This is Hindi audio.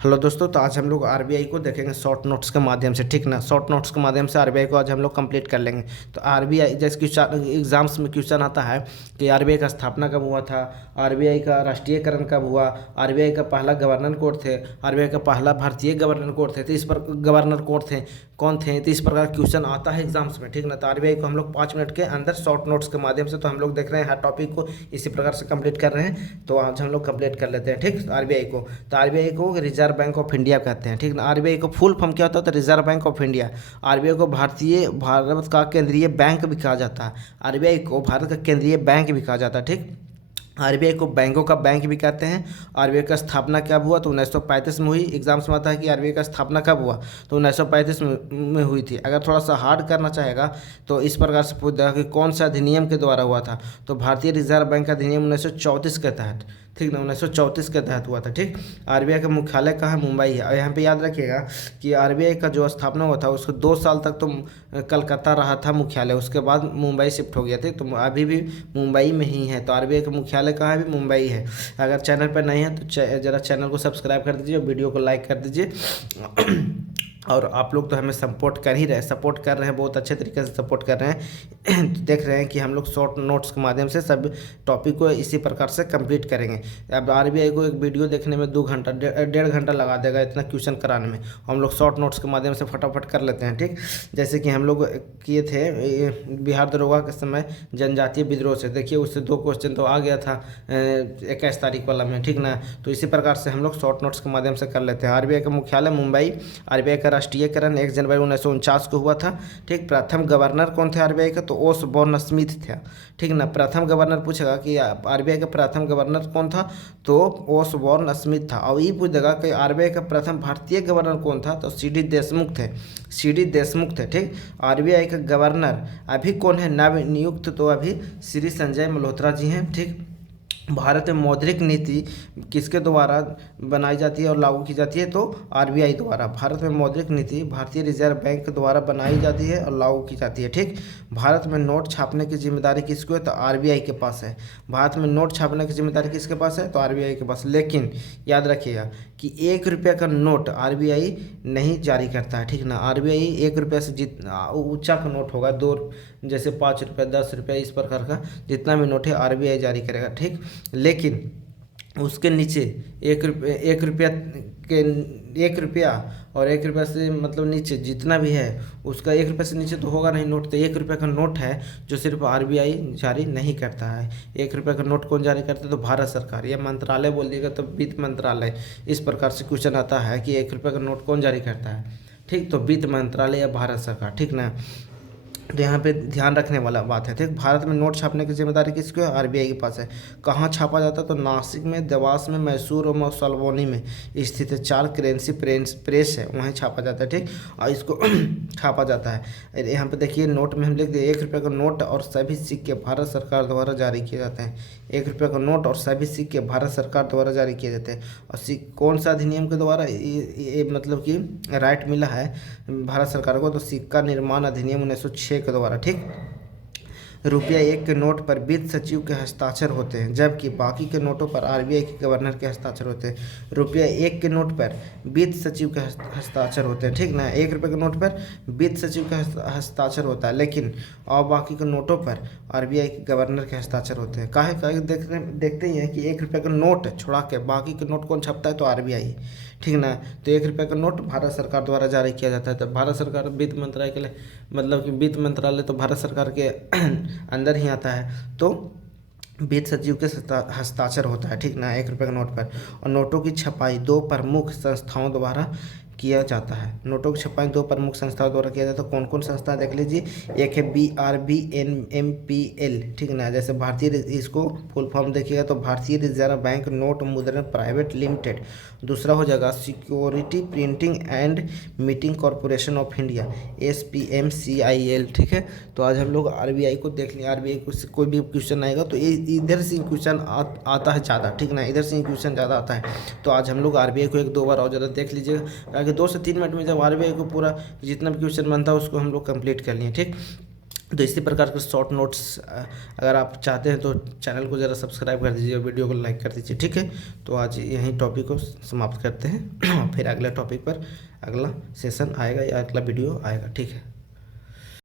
हेलो दोस्तों, तो आज हम लोग आरबीआई को देखेंगे शॉर्ट नोट्स के माध्यम से, ठीक ना। शॉर्ट नोट्स के माध्यम से आरबीआई को आज हम लोग कंप्लीट कर लेंगे। तो आरबीआई जैसे क्वेश्चन एग्जाम्स में क्वेश्चन आता है कि आरबीआई का स्थापना कब हुआ था, आरबीआई का राष्ट्रीयकरण कब हुआ, आरबीआई का पहला गवर्नर कौन थे, आरबीआई का पहला भारतीय गवर्नर कौन थे, तो इस पर गवर्नर कौन थे, तो इस प्रकार क्वेश्चन आता है एग्जाम्स में, ठीक ना। तो आरबीआई को हम लोग 5 मिनट के अंदर शॉर्ट नोट्स के माध्यम से तो हम लोग देख रहे हैं हर टॉपिक को इसी प्रकार से कंप्लीट कर रहे हैं। तो आज हम लोग कंप्लीट कर लेते हैं, ठीक। आरबीआई को, तो आरबीआई को रिजर्व बैंक ऑफ इंडिया कहते हैं, ठीक ना। आरबीआई को फुल फॉर्म क्या होता है, तो reserve bank of India. RBI को भारत का केंद्रीय बैंक भी कहा जाता है। आरबीआई को भारत का केंद्रीय बैंक भी कहा जाता है, ठीक। आरबीआई को बैंकों का बैंक भी कहते हैं। आरबीआई का स्थापना कब हुआ, तो 1935 में हुई। एग्जाम्स में आता है कि आरबीआई का स्थापना कब हुआ, तो 1935 में हुई थी। अगर थोड़ा सा हार्ड करना चाहेगा तो इस प्रकार से पूछ देगा कि कौन सा अधिनियम के द्वारा हुआ था, तो भारतीय रिजर्व बैंक का अधिनियम 1934 के तहत, ठीक ना, 1934 के तहत हुआ था, ठीक। आरबीआई का मुख्यालय कहाँ है, मुंबई है। और यहाँ पे याद रखिएगा कि आरबीआई का जो स्थापना हुआ था उसको 2 साल तक तो कलकत्ता रहा था मुख्यालय, उसके बाद मुंबई शिफ्ट हो गया था। तो अभी भी मुंबई में ही है। तो आरबीआई का मुख्यालय कहाँ है, भी मुंबई है। अगर चैनल पर नहीं है तो ज़रा चैनल को सब्सक्राइब कर दीजिए और वीडियो को लाइक कर दीजिए। और आप लोग तो हमें सपोर्ट कर ही रहे, सपोर्ट कर रहे हैं, बहुत अच्छे तरीके से सपोर्ट कर रहे हैं। तो देख रहे हैं कि हम लोग शॉर्ट नोट्स के माध्यम से सब टॉपिक को इसी प्रकार से कंप्लीट करेंगे। अब आरबीआई को एक वीडियो देखने में 2 घंटा 1.5 घंटा लगा देगा इतना क्वेश्चन कराने में। हम लोग शॉर्ट नोट्स के माध्यम से फटाफट कर लेते हैं, ठीक। जैसे कि हम लोग किए थे बिहार दरोगा के समय जनजातीय विद्रोह से, देखिए उससे 2 क्वेश्चन तो आ गया था 21 तारीख वाला में, ठीक ना। तो इसी प्रकार से हम लोग शॉर्ट नोट्स के माध्यम से कर लेते हैं। आरबीआई का मुख्यालय मुंबई। आरबीआई का राष्ट्रीयकरण 1 जनवरी 1949 को हुआ था, ठीक। प्रथम गवर्नर कौन थे आरबीआई का, तो ओसबॉर्न स्मिथ थे, ठीक ना। प्रथम गवर्नर पूछेगा कि आरबीआई का प्रथम गवर्नर कौन था, तो ओसबॉर्न स्मिथ था। और ये पूछ देगा कि आरबीआई का प्रथम भारतीय गवर्नर कौन था, तो सीडी देशमुख थे, सीडी देशमुख थे, ठीक। आरबीआई का गवर्नर अभी कौन है, नव नियुक्त, तो अभी श्री संजय मल्होत्रा जी हैं, ठीक। भारत में मौद्रिक नीति किसके द्वारा बनाई जाती है और लागू की जाती है, तो आरबीआई द्वारा। भारत में मौद्रिक नीति भारतीय रिजर्व बैंक द्वारा बनाई जाती है और लागू की जाती है, ठीक। भारत में नोट छापने की जिम्मेदारी किसको है, तो आरबीआई के पास है। भारत में नोट छापने की जिम्मेदारी किसके पास है, तो आरबीआई के पास। लेकिन याद रखिएगा कि 1 रुपये का नोट आरबीआई नहीं जारी करता है, ठीक ना। आरबीआई 1 रुपये से ऊंचा का नोट होगा, 2 जैसे 5 रुपये 10 रुपये इस प्रकार का जितना भी नोट है आरबीआई जारी करेगा, ठीक। लेकिन उसके नीचे 1 रुपया के 1 रुपया और 1 रुपया से मतलब नीचे जितना भी है उसका 1 रुपये से नीचे तो होगा नहीं नोट। तो 1 रुपये का नोट है जो सिर्फ आरबीआई जारी नहीं करता है। 1 रुपये का नोट कौन जारी करता है, तो भारत सरकार, या मंत्रालय बोल दिएगा तो वित्त मंत्रालय। इस प्रकार से क्वेश्चन आता है कि 1 रुपये का नोट कौन जारी करता है, ठीक। तो वित्त मंत्रालय या भारत सरकार, ठीक ना। तो यहाँ पे ध्यान रखने वाला बात है, ठीक। भारत में नोट छापने की जिम्मेदारी किसको है, आरबीआई के पास है। कहाँ छापा जाता है, तो नासिक में, देवास में, मैसूर और मौसलवानी में स्थित 4 करेंसी प्रेस है, वहीं छापा जाता है, ठीक। और इसको छापा जाता है। यहाँ पे देखिए नोट में हम लिख दिए 1 रुपये का नोट और सभी सिक्के भारत सरकार द्वारा जारी किए जाते हैं। 1 रुपये का नोट और सभी सिक्के भारत सरकार द्वारा जारी किए जाते हैं। और कौन सा अधिनियम के द्वारा ये मतलब कि राइट मिला है भारत सरकार को, तो सिक्का निर्माण अधिनियम 1906 के द्वारा, ठीक। ₹1 के नोट पर वित्त सचिव के हस्ताक्षर होते हैं, जबकि बाकी के नोटों पर आरबीआई के गवर्नर के हस्ताक्षर होते हैं। ₹1 के नोट पर वित्त सचिव के हस्ताक्षर होते हैं, ठीक ना। 1 रुपये के नोट पर वित्त सचिव का हस्ताक्षर होता है, लेकिन और बाकी के नोटों पर आरबीआई के गवर्नर के हस्ताक्षर होते हैं। काहे देखते ही हैं कि 1 रुपये का नोट छोड़ा के बाकी के नोट कौन छपता है, तो आरबीआई, ठीक ना। तो 1 रुपये का नोट भारत सरकार द्वारा जारी किया जाता है। तो भारत सरकार वित्त मंत्रालय के लिए, मतलब कि वित्त मंत्रालय तो भारत सरकार के अंदर ही आता है। तो वित्त सचिव के हस्ताक्षर होता है, ठीक ना, 1 रुपये के नोट पर। और नोटों की छपाई 2 प्रमुख संस्थाओं द्वारा किया जाता है। नोटों की छपाई 2 प्रमुख संस्थाओं द्वारा किया जाता है। कौन कौन संस्था देख लीजिए, एक है BRBNMPL, ठीक ना। जैसे भारतीय, इसको फुल फॉर्म देखिएगा तो भारतीय रिजर्व बैंक नोट मुद्रण प्राइवेट लिमिटेड। दूसरा हो जाएगा security printing and meeting corporation of India, SPMCIL, ठीक है। तो आज हम लोग आरबीआई को देख लें। आरबीआई को कोई भी क्वेश्चन आएगा तो इधर से क्वेश्चन आता है ज़्यादा, ठीक ना, इधर से क्वेश्चन ज़्यादा आता है। तो आज हम लोग आरबीआई को 1-2 बार और ज़्यादा देख लीजिएगा, 2 से 3 मिनट में जब आरबीआई को पूरा जितना भी क्वेश्चन बनता है उसको हम लोग कंप्लीट कर लिए, ठीक। तो इसी प्रकार के शॉर्ट नोट्स अगर आप चाहते हैं तो चैनल को ज़रा सब्सक्राइब कर दीजिए और वीडियो को लाइक कर दीजिए, ठीक है। तो आज यहीं टॉपिक को समाप्त करते हैं फिर अगले टॉपिक पर अगला सेशन आएगा या अगला वीडियो आएगा, ठीक है।